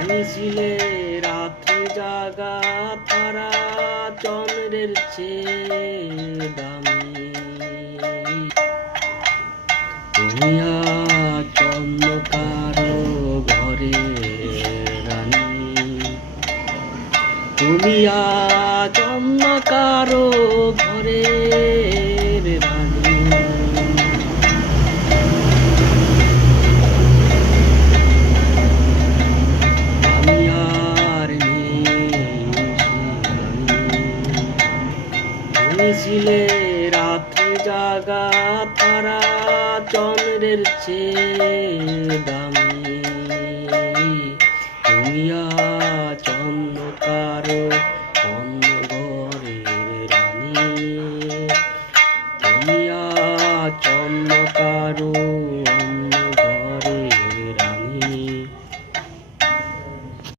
তুমি ছিলে রাত্রি জাগা তারা চন্দ্রের চেয়ে দামি। তুমি আজ অন্য কারো ঘরে রানী, তুমি আজ অন্য কারো ঘরে রানী। আমি আর তুমি ছিলে রাত্রি জাগা তারা চন্দ্রের চেয়ে দামি। তুমি